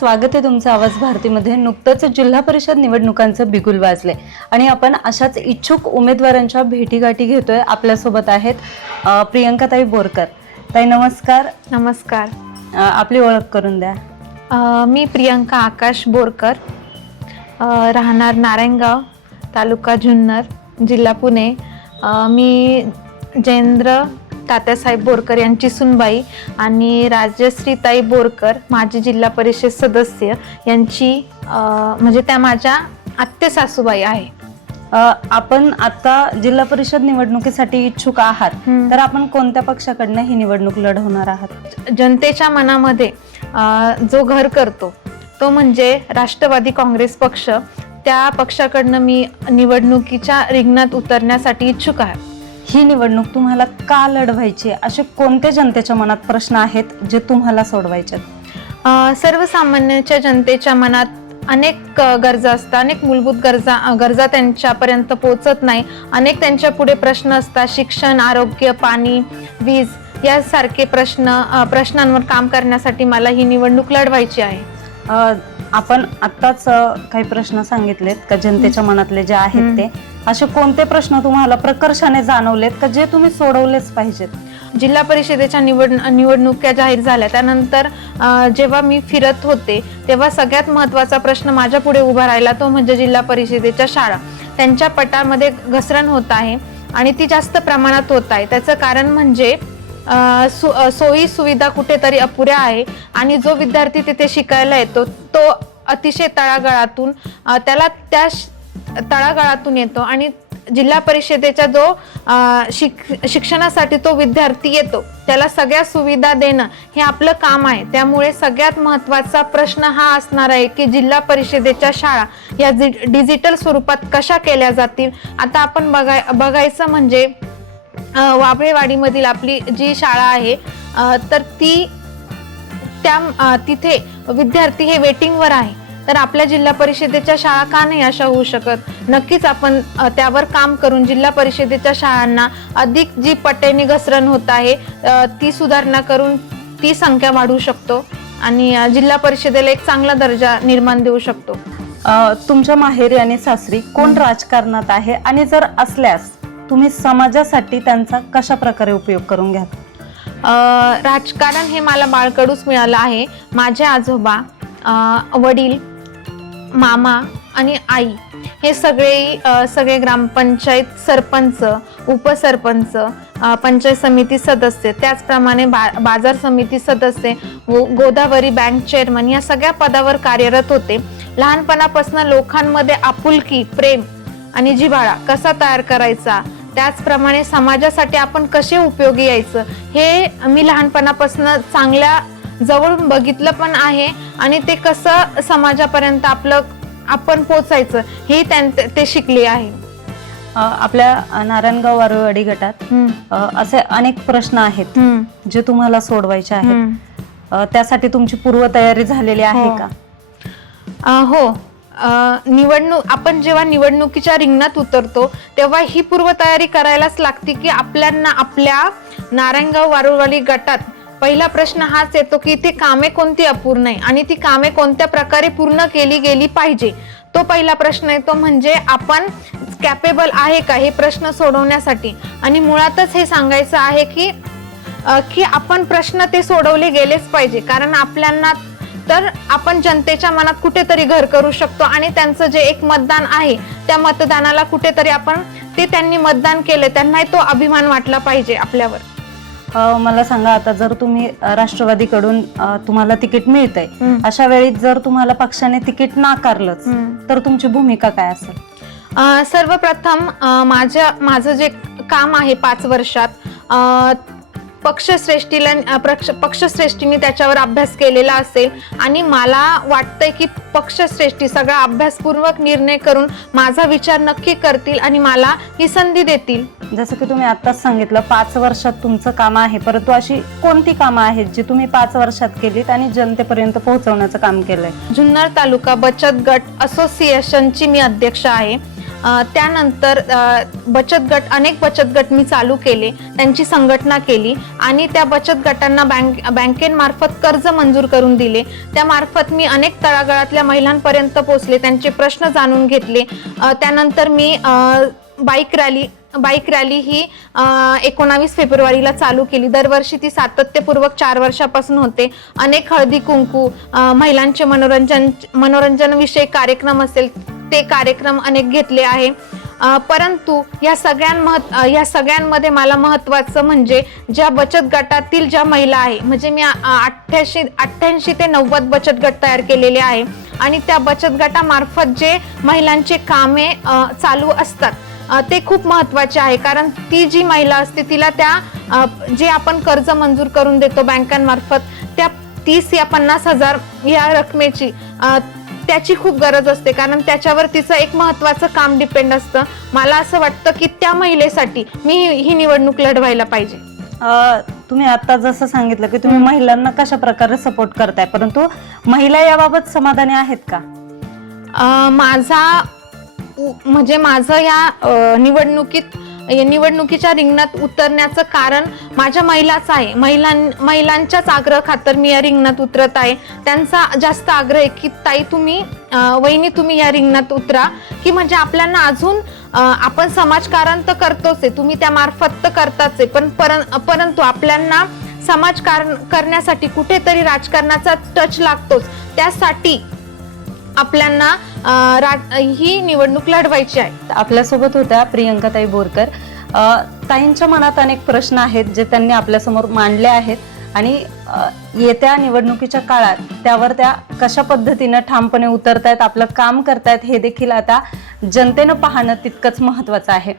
स्वागत आहे तुमचं आवाज भारतीमध्ये। नुकतंच जिल्हा परिषद निवडणुकांचं बिगुल वाजले आणि आपण अशाच इच्छुक उमेदवारांच्या भेटीगाठी घेतोय। आपल्या सोबत आहेत प्रियंकाताई बोरकर। ताई नमस्कार। नमस्कार। आपली ओळख करून द्या। मी प्रियंका आकाश बोरकर, राहणार नारायणगाव, तालुका जुन्नर, जिल्हा पुणे। मी जयेंद्र तात्यासाहेब बोरकर यांची सुनबाई आणि राजश्रीताई बोरकर माजी जिल्हा परिषद सदस्य यांची म्हणजे त्या माझ्या आत्ते सासूबाई आहे। आपण आता जिल्हा परिषद निवडणुकीसाठी इच्छुक आहात, तर आपण कोणत्या पक्षाकडनं ही निवडणूक लढवणार आहात? जनतेच्या मनामध्ये जो घर करतो तो म्हणजे राष्ट्रवादी काँग्रेस पक्ष, त्या पक्षाकडनं मी निवडणुकीच्या रिंगणात उतरण्यासाठी इच्छुक आहे। ही निवडणूक तुम्हाला का लढवायची? असे कोणते जनतेच्या मनात प्रश्न आहेत जे तुम्हाला सोडवायचे? सर्वसामान्यांच्या जनतेच्या मनात अनेक गरजा असतात, अनेक मूलभूत गरजा त्यांच्यापर्यंत पोहोचत नाही। अनेक त्यांच्या पुढे प्रश्न असतात, शिक्षण, आरोग्य, पाणी, वीज यासारखे प्रश्नांवर काम करण्यासाठी मला ही निवडणूक लढवायची आहे। आपण आत्ताच काही प्रश्न सांगितलेत का जनतेच्या मनातले जे आहेत ते, असे कोणते प्रश्न तुम्हाला प्रकर्षाने जाणवलेत का जे तुम्ही सोडवलेच पाहिजेत? जिल्हा परिषदेच्या निवडणुका जाहीर झाल्या त्यानंतर जेव्हा मी फिरत होते तेव्हा सगळ्यात महत्त्वाचा प्रश्न माझ्या पुढे उभा राहिला तो म्हणजे जिल्हा परिषदेच्या शाळा। त्यांच्या पटामध्ये घसरण होत आहे आणि ती जास्त प्रमाणात होत आहे। त्याचं कारण म्हणजे सोयी सुविधा कुठेतरी अपुऱ्या आहे आणि जो विद्यार्थी तिथे शिकायला येतो तो अतिशय तळागाळातून त्या तळागाळातून येतो आणि जिल्हा परिषदेचा जो शिक्षणासाठी तो विद्यार्थी येतो त्याला सगळ्या सुविधा देणं हे आपलं काम आहे। त्यामुळे सगळ्यात महत्त्वाचा प्रश्न हा असणार आहे की जिल्हा परिषदेच्या शाळा या डिजिटल स्वरूपात कशा केल्या जातील। आता आपण बघायचं म्हणजे वाबळेवाडीमधील आपली जी शाळा आहे तर तिथे विद्यार्थी हे वेटिंगवर आहे, तर आपल्या जिल्हा परिषदेच्या शाळा का नाही अशा होऊ शकत? नक्कीच आपण त्यावर काम करून जिल्हा परिषदेच्या शाळांना अधिक जी पटीने घसरण होत आहे ती सुधारणा करून ती संख्या वाढवू शकतो आणि जिल्हा परिषदेला एक चांगला दर्जा निर्माण देऊ शकतो। तुमच्या माहेरी आणि सासरी कोण राजकारणात आहे आणि जर असल्यास तुम्ही समाजासाठी त्यांचा कशा प्रकारे उपयोग करून घ्या? राजकारण हे मला बाळकडूच मिळालं आहे। माझे आजोबा, वडील, मामा आणि आई हे सगळे ग्रामपंचायत सरपंच, उपसरपंच, पंचायत समिती सदस्य, त्याचप्रमाणे बाजार समिती सदस्य, गोदावरी बँक चेअरमन या सगळ्या पदावर कार्यरत होते। लहानपणापासून लोकांमध्ये आपुलकी, प्रेम आणि जिव्हाळा कसा तयार करायचा, त्याचप्रमाणे समाजासाठी आपण कसे उपयोगी यायचं हे मी लहानपणापासून चांगल्या जवळून बघितलं पण आहे आणि ते कसं समाजापर्यंत आपण पोचायचं हे ते शिकले आहे। आपल्या नारायणगाव वारुळवाडी गटात असे अनेक प्रश्न आहेत जे तुम्हाला सोडवायचे आहेत, त्यासाठी तुमची पूर्वतयारी झालेली आहे का? हो, आपण जेव्हा निवडणुकीच्या रिंगणात उतरतो तेव्हा ही पूर्वतयारी करायलाच लागते की आपल्या नारायणगाव वारुळवाडी गटात पहिला प्रश्न हाच येतो की इथे कामे कोणती अपूर्ण आहे आणि ती कामे कोणत्या प्रकारे पूर्ण केली गेली पाहिजे। तो पहिला प्रश्न येतो म्हणजे आपण कॅपेबल आहे का हे प्रश्न सोडवण्यासाठी। आणि मुळातच हे सांगायचं आहे की आपण प्रश्न ते सोडवले गेलेच पाहिजे, कारण आपल्याला तर आपण जनतेच्या मनात कुठेतरी घर करू शकतो आणि त्यांचं जे एक मतदान आहे त्या मतदानाला कुठेतरी आपण त्यांनी मतदान केलं त्यांना तो अभिमान वाटला पाहिजे आपल्यावर। मला सांगा, आता जर तुम्ही राष्ट्रवादीकडून तुम्हाला तिकीट मिळतंय, अशा वेळी जर तुम्हाला पक्षाने तिकीट नाकारलंच तर तुमची भूमिका काय असेल? सर्वप्रथम माझं जे काम आहे 5 वर्षात पक्षश्रेष्ठीने त्याच्यावर अभ्यास केलेला असेल आणि मला वाटतंय की पक्षश्रेष्ठी सगळा अभ्यासपूर्वक निर्णय करून माझा विचार नक्की करतील आणि मला ही संधी देतील। जसं की तुम्ही आत्ताच सांगितलं 5 वर्षात तुमचं काम आहे, परंतु अशी कोणती कामं आहेत जी तुम्ही 5 वर्षात केलीत आणि जनतेपर्यंत पोहोचवण्याचं काम केलंय? जुन्नर तालुका बचत गट असोसिएशनची मी अध्यक्ष आहे त्यानंतर बचत गट, अनेक बचत गट मी चालू केले, त्यांची संघटना केली आणि त्या बचत गटांना बँकेमार्फत कर्ज मंजूर करून दिले. त्यामार्फत मी अनेक तळागाळातल्या महिलांपर्यंत पोहोचले, त्यांचे प्रश्न जाणून घेतले. त्यानंतर मी बाईक रॅली ही 19 फेब्रुवारीला चालू केली. दरवर्षी ती सातत्यपूर्वक 4 वर्षापासून होते. अनेक हळदी कुंकू, महिलांचे मनोरंजन विषयक कार्यक्रम असेल ते कार्यक्रम अनेक घेतले आहे. परंतु या सगळ्यांमध्ये मला महत्त्वाचं म्हणजे ज्या बचत गटातील ज्या महिला आहे, म्हणजे मी 88 ते 90 बचत गट तयार केलेले आहे आणि त्या बचत गटामार्फत जे महिलांचे कामे चालू असतात ते खूप महत्त्वाचे आहे. कारण ती जी महिला असते तिला त्या जे आपण कर्ज मंजूर करून देतो बँकांमार्फत, त्या 30 या 50,000 या रकमेची त्याची खूप गरज असते. कारण त्याच्यावर तिचं एक महत्त्वाचं काम डिपेंड असतं. मला असं वाटतं की त्या महिलेसाठी मी ही निवडणूक लढवायला पाहिजे. तुम्ही आता जसं सांगितलं की तुम्ही महिलांना कशा प्रकारे सपोर्ट करताय, परंतु महिला याबाबत समाधानी आहेत का? माझं या निवडणुकीच्या रिंगणात उतरण्याचं कारण माझ्या महिलाच आहे. महिलांच्याच आग्रह खातर मी या रिंगणात उतरत आहे. त्यांचा जास्त आग्रह आहे की ताई वहिनी तुम्ही या रिंगणात उतरा, की म्हणजे आपल्याला अजून आपण समाजकारण तर करतोच आहे, तुम्ही त्या मार्फत तर करताच आहे, परंतु आपल्याला समाजकारण करण्यासाठी कुठेतरी राजकारणाचा टच लागतोच. त्यासाठी आपल्याला ही निवडणूक लढवायची आहे. आपल्यासोबत होत्या प्रियंकाताई बोरकर. ताईंच्या मनात अनेक प्रश्न आहेत जे त्यांनी आपल्यासमोर मांडले आहेत आणि येत्या निवडणुकीच्या काळात त्यावर त्या कशा पद्धतीनं ठामपणे उतरतायत, आपलं काम करतायत हे देखील आता जनतेनं पाहणं तितकंच महत्त्वाचं आहे.